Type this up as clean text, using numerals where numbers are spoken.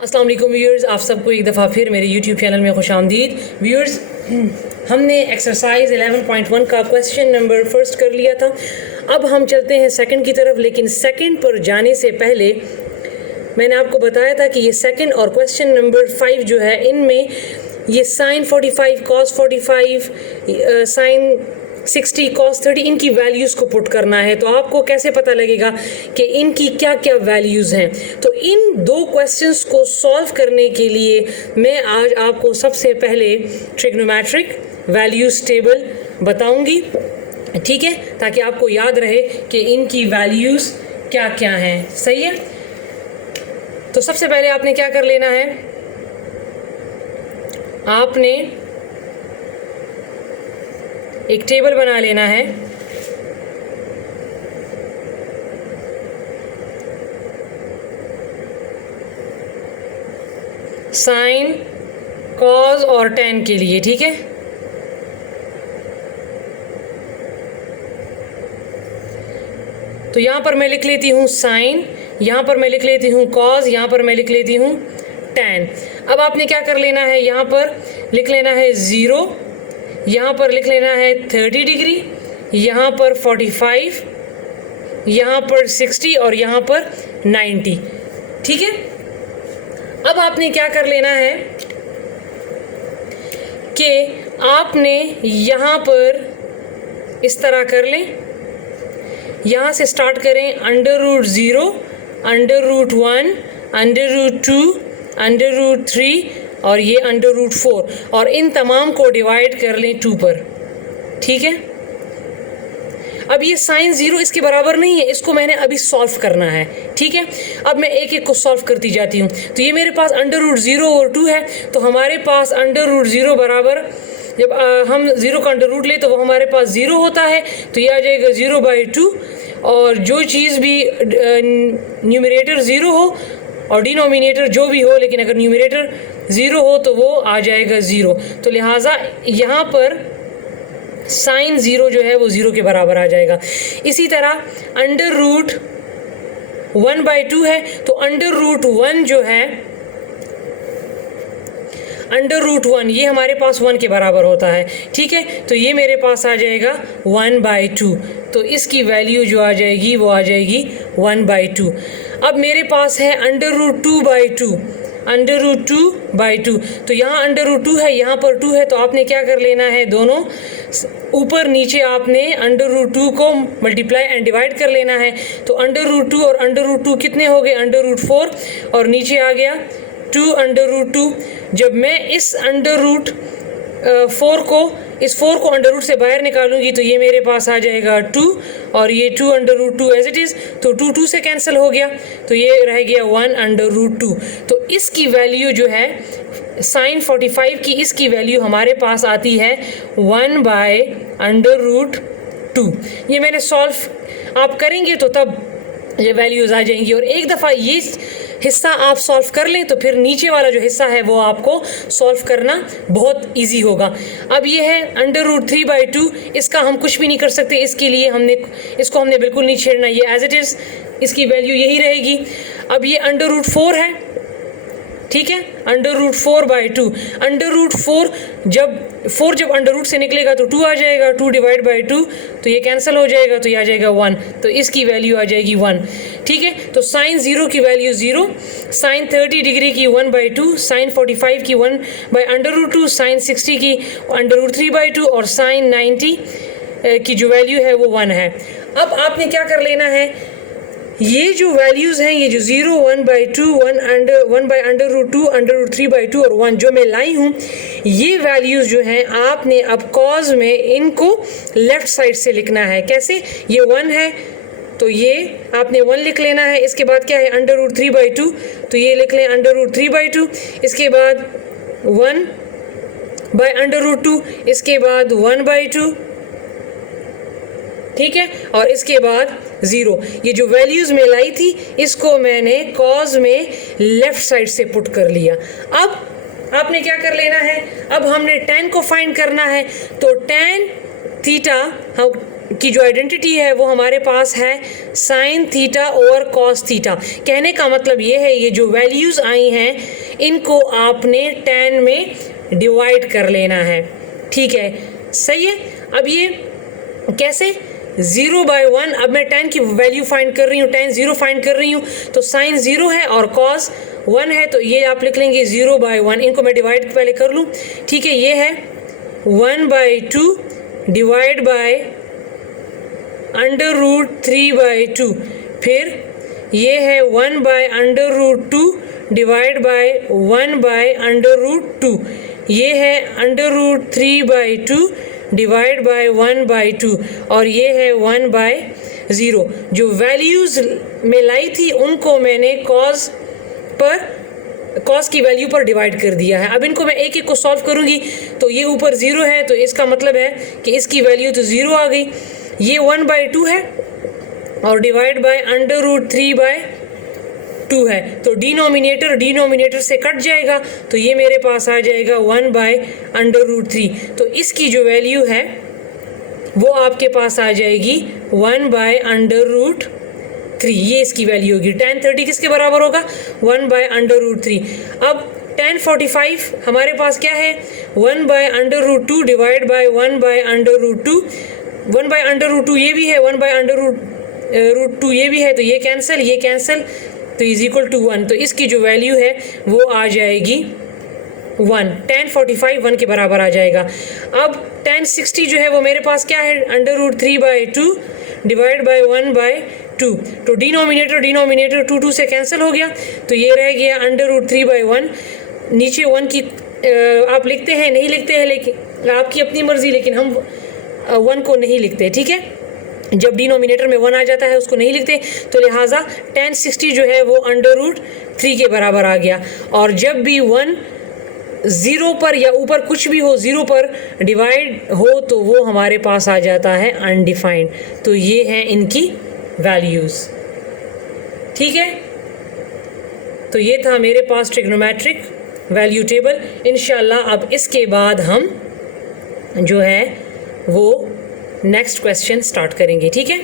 अस्सलाम वालेकुम व्यूअर्स, आप सबको एक दफ़ा फिर मेरे यूट्यूब चैनल में खुशामदीद। व्यूअर्स, हमने एक्सरसाइज 11.1 का क्वेश्चन नंबर फर्स्ट कर लिया था। अब हम चलते हैं सेकंड की तरफ, लेकिन सेकंड पर जाने से पहले मैंने आपको बताया था कि ये सेकंड और क्वेश्चन नंबर 5 जो है, इनमें ये साइन 45 कॉस 45 साइन 60 कॉस 30 इनकी वैल्यूज़ को पुट करना है। तो आपको कैसे पता लगेगा कि इनकी क्या क्या वैल्यूज़ हैं? तो इन दो क्वेश्चंस को सॉल्व करने के लिए मैं आज आपको सबसे पहले ट्रिग्नोमेट्रिक वैल्यूज़ टेबल बताऊंगी, ठीक है, ताकि आपको याद रहे कि इनकी वैल्यूज़ क्या क्या हैं। सही है? तो सबसे पहले आपने क्या कर लेना है, आपने एक टेबल बना लेना है। साइन, कॉस और टेन के लिए, ठीक है। तो यहाँ पर मैं लिख लेती हूँ साइन, यहाँ पर मैं लिख लेती हूँ कॉस, यहाँ पर मैं लिख लेती हूँ टेन। अब आपने क्या कर लेना है, यहाँ पर लिख लेना है 0, यहाँ पर लिख लेना है 30 डिग्री, यहाँ पर 45, यहाँ पर 60 और यहाँ पर 90, ठीक है। अब आपने क्या कर लेना है कि आपने यहाँ पर इस तरह कर लें, यहाँ से स्टार्ट करें √0, √1, √2, √3 और ये √4, और इन तमाम को डिवाइड कर लें 2 पर, ठीक है। अब ये साइन 0 इसके बराबर नहीं है, इसको मैंने अभी सॉल्व करना है, ठीक है। अब मैं एक एक को सॉल्व करती जाती हूँ। तो ये मेरे पास √0 और 2 है, तो हमारे पास √0 बराबर, जब हम 0 का अंडर रूट ले तो वो हमारे पास 0 होता है, तो ये आ जाएगा 0/2। और जो चीज़ भी न्यूमरेटर 0 हो और डिनोमिनेटर जो भी हो, लेकिन अगर न्यूमरेटर 0 हो तो वो आ जाएगा 0। तो लिहाजा यहाँ पर साइन 0 जो है वो 0 के बराबर आ जाएगा। इसी तरह √1/2 है, तो √1 जो है, √1 ये हमारे पास 1 के बराबर होता है, ठीक है। तो ये मेरे पास आ जाएगा 1/2, तो इसकी वैल्यू जो आ जाएगी वो आ जाएगी 1/2। अब मेरे पास है √2/2, √2/2, तो यहाँ √2 है, यहाँ पर 2 है, तो आपने क्या कर लेना है, दोनों ऊपर नीचे आपने √2 को मल्टीप्लाई एंड डिवाइड कर लेना है। तो √2 और √2 कितने हो गए, √4, और नीचे आ गया 2 जब मैं इस इस 4 को अंडर से बाहर निकालूंगी तो ये मेरे पास आ जाएगा 2, और ये 2 एज इट इज़, तो 2 से कैंसिल हो गया, तो ये रह गया 1 तो इसकी वैल्यू जो है साइन 45 की, इसकी वैल्यू हमारे पास आती है 1/√2। ये मैंने सॉल्व आप करेंगे तो तब ये वैल्यूज़ आ जाएंगी, और एक दफ़ा ये हिस्सा आप सॉल्व कर लें तो फिर नीचे वाला जो हिस्सा है वो आपको सॉल्व करना बहुत इजी होगा। अब ये है √3/2, इसका हम कुछ भी नहीं कर सकते, इसके लिए इसको हमने बिल्कुल नहीं छेड़ना, ये एज इट इज़ इसकी वैल्यू यही रहेगी। अब ये √4 है, ठीक है, √4/2, √4 जब 4 जब अंडर से निकलेगा तो 2 आ जाएगा, 2/2, तो ये कैंसिल हो जाएगा, तो ये आ जाएगा 1, तो इसकी वैल्यू आ जाएगी 1, ठीक है। तो साइन 0 की वैल्यू 0, साइन 30 डिग्री की 1/2, साइन 45 की 1/√2, साइन 60 की √3/2 और साइन 90 की जो वैल्यू है वो 1 है। अब आपने क्या कर लेना है, ये जो वैल्यूज़ हैं, ये जो 0, 1/2, 1/√2, √3/2 और 1 जो मैं लाई हूँ, ये वैल्यूज़ जो हैं आपने अब कॉज में इनको लेफ़्ट साइड से लिखना है। कैसे? ये 1 है तो ये आपने 1 लिख लेना है, इसके बाद क्या है √3/2, तो ये लिख लें √3/2, इसके बाद 1/√2, इसके बाद 1/2, ठीक है, और इसके बाद 0। ये जो वैल्यूज़ में लाई थी इसको मैंने कॉज में लेफ़्ट साइड से पुट कर लिया। अब आपने क्या कर लेना है, अब हमने tan को फाइंड करना है, तो tan थीटा की जो आइडेंटिटी है वो हमारे पास है साइन थीटा और कॉस थीटा। कहने का मतलब ये है, ये जो वैल्यूज़ आई हैं इनको आपने tan में डिवाइड कर लेना है, ठीक है, सही है। अब ये कैसे, 0/1, अब मैं tan की वैल्यू फाइंड कर रही हूँ, tan 0 फाइंड कर रही हूँ, तो साइन 0 है और cos 1 है, तो ये आप लिख लेंगे 0/1। इनको मैं डिवाइड पहले कर लूँ, ठीक है। ये है 1/2 डिवाइड बाय √3/2, फिर ये है 1/√2 डिवाइड बाय 1/√2, ये है √3/2 डिवाइड बाय 1/2, और ये है 1/0। जो वैल्यूज़ में लाई थी उनको मैंने कॉस की वैल्यू पर डिवाइड कर दिया है। अब इनको मैं एक एक को सॉल्व करूँगी, तो ये ऊपर 0 है, तो इसका मतलब है कि इसकी वैल्यू तो 0 आ गई। ये 1/2 है और डिवाइड बाय √3/2 है, तो डिनोमिनेटर से कट जाएगा, तो ये मेरे पास आ जाएगा 1/√3। तो इसकी जो वैल्यू है वो आपके पास आ जाएगी 1/√3, ये इसकी वैल्यू होगी। tan 30 किसके बराबर होगा, 1/√3। अब tan 45 हमारे पास क्या है, 1/√2 डिवाइड बाय 1/√2, 1/√2 ये भी है, 1/√2 ये भी है, तो ये कैंसिल, तो इज इक्वल टू 1। तो इसकी जो वैल्यू है वो आ जाएगी 1, tan 45 1 के बराबर आ जाएगा। अब tan 60 जो है वो मेरे पास क्या है, √3/2 डिवाइड बाय 1/2, तो डिनोमिनेटर 2 से कैंसिल हो गया, तो ये रह गया √3/1। नीचे 1 की आप लिखते हैं नहीं लिखते हैं, लेकिन आपकी अपनी मर्जी, लेकिन हम 1 को नहीं लिखते, ठीक है। जब डिनोमिनेटर में 1 आ जाता है उसको नहीं लिखते, तो लिहाजा tan 60 जो है वो √3 के बराबर आ गया। और जब भी 1 0 पर या ऊपर कुछ भी हो 0 पर डिवाइड हो तो वो हमारे पास आ जाता है अनडिफाइंड। तो ये हैं इनकी वैल्यूज़, ठीक है। तो ये था मेरे पास ट्रिग्नोमेट्रिक वैल्यू टेबल। इंशाल्लाह अब इसके बाद हम जो है वो नेक्स्ट क्वेश्चन स्टार्ट करेंगे, ठीक है।